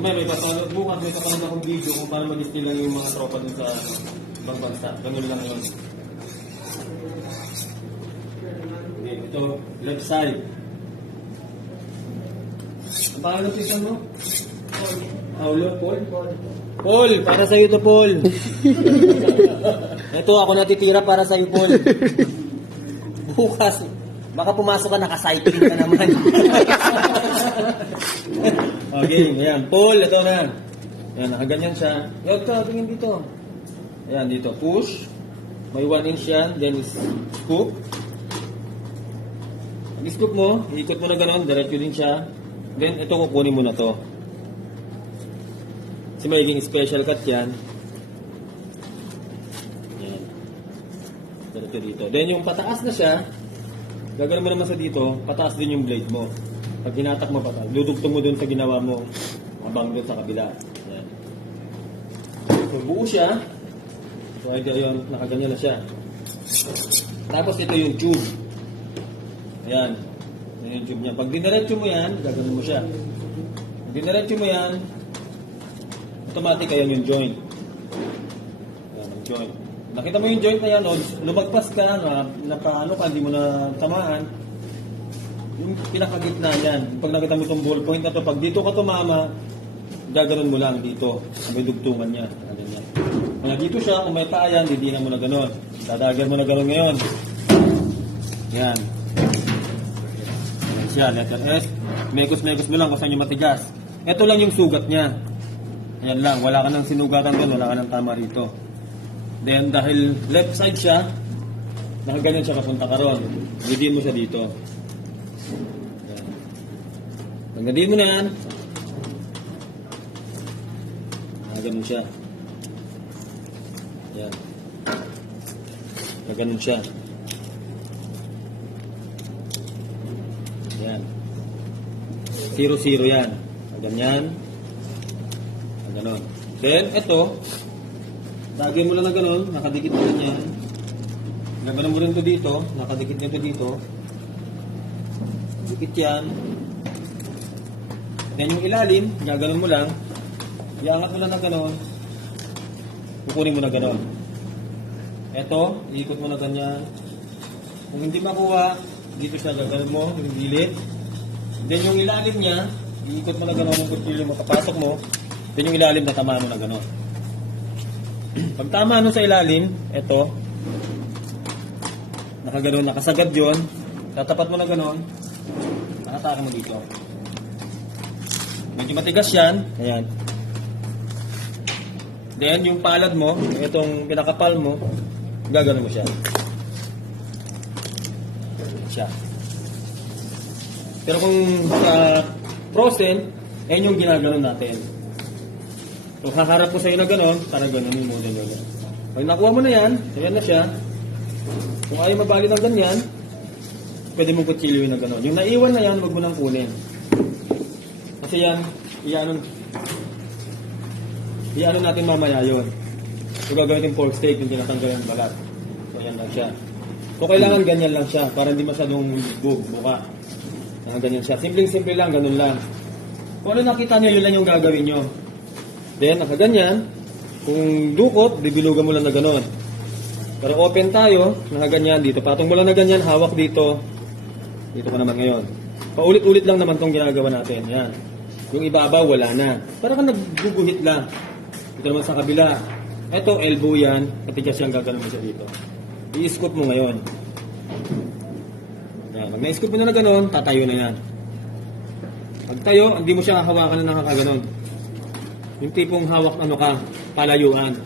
May kapanood bukas, may kapanood akong video kung paano mag-skill lang yung mga tropa dun sa ibang bansa. Ganun lang yun. Okay, ito, left side. Ang pangalan ng pisan mo? Paulo, Paul? Paul, para sa'yo to, Paul. Ito, ako natitira para sa'yo, Paul. Bukas, baka pumasok ka, naka-cycling ka naman. Okay, ayan. Paul, ito na. Ayan, nakaganyan siya. Yod ka, tingin dito. Ayan, dito. Push. May 1 inch yan. Then, scoop. Pag-scoop mo, ikot mo na gano'n. Diretso din siya. Then, ito kukunin mo na to. Kasi magiging special cut yan. Ayan. Diretso dito. Then, yung pataas na siya, gagawin mo naman sa dito, pataas din yung blade mo. Pag hinatak mo pa, dudugtong mo dun sa ginawa mo, abang dun sa kabila. Ayan. So, buo siya. So, ito yun, nakaganyan na siya. Tapos, ito yung tube. Ayan. Ayan yung tube niya. Pag dinaretso mo yan, gagawin mo siya. Pag dinaretso mo yan, automatic ayan yung joint. Ayan, yung joint. Nakita mo yung joint na yan, lumagpas ka, nakaano ka, hindi mo na tamaan. Yung pinakagitna yan, pag nakita mo itong ballpoint na to, pag dito ka tumama, gaganon mo lang dito. May dugtungan niya. Ganyan. Kaya dito siya, kung may paa yan, didinan mo na ganon. Dadagan mo na ganon ngayon. Yan. Yan siya, letter S. Mekos-mekos mo lang kung saan yung matigas. Ito lang yung sugat niya. Yan lang, wala ka nang sinugatan doon, wala ka nang tama rito. Then, dahil left side siya, nakaganyan siya kapunta ka ron. Didiin mo siya dito. Pagdating mo na yan, ganun siya. Yan. Ganun siya. Yan. 0-0 yan. Ganyan. Ganun. Then, ito, lagyan mo lang na ganun, nakadikit mo lang yan. Gaganon mo rin ito dito, nakadikit nito dito. Dikit yan. Then yung ilalim, gaganon mo lang, iangat mo lang na gano'n, kukunin mo na gano'n. Ito, iikot mo na ganyan. Kung hindi makuha, dito siya gaganon mo, yung gilid. Then yung ilalim niya, iikot mo na gano'n, yung kutsilyo mo, kapasok mo. Then yung ilalim, natamaan mo na gano'n. Pag tama nun sa ilalim, ito, nakaganon, nakasagad yun, tatapat mo na gano'n, nakataka mo dito. Medyo matigas yan. Ayan. Then, yung palad mo, itong pinakapal mo, gagano mo siya. Siya. Pero kung sa frozen, ayun yung ginagano natin. So, haharap ko sa'yo na gano'n, para gano'n mo din yun. Pag nakuha mo na yan, ayan na siya. Kung ayaw mabali ng ganyan, pwede mong kutsilyo na gano'n. Yung naiwan na yan, huwag mo nang kunin. Kasi yan, iano natin mamaya yun. So gagawin yung pork steak, yung tinatanggal yung balat. So yan lang siya. Kung kailangan ganyan lang siya, para hindi masyadong buka. Ganyan siya. Simpleng-simple lang, ganun lang. Kung ano nakita nyo, yun lang yung gagawin nyo. Then, nakaganyan. Kung dukot, bibilugan mo lang na ganun. Pero open tayo, nakaganyan dito. Patong mo lang na ganyan, hawak dito. Dito ka naman ngayon. Paulit-ulit lang naman tong ginagawa natin. Yan. Yung ibabaw, wala na. Parang ka nagguguhit lang. Ito naman sa kabila. Ito, elbow yan. Patigas siyang gagawin mo siya dito. I-scoop mo ngayon. Yan. Pag na-scoop mo na gano'n, tatayo na yan. Pag tayo, hindi mo siya hawakan na nakakaganon. Yung tipong hawak ano ka, palayuan.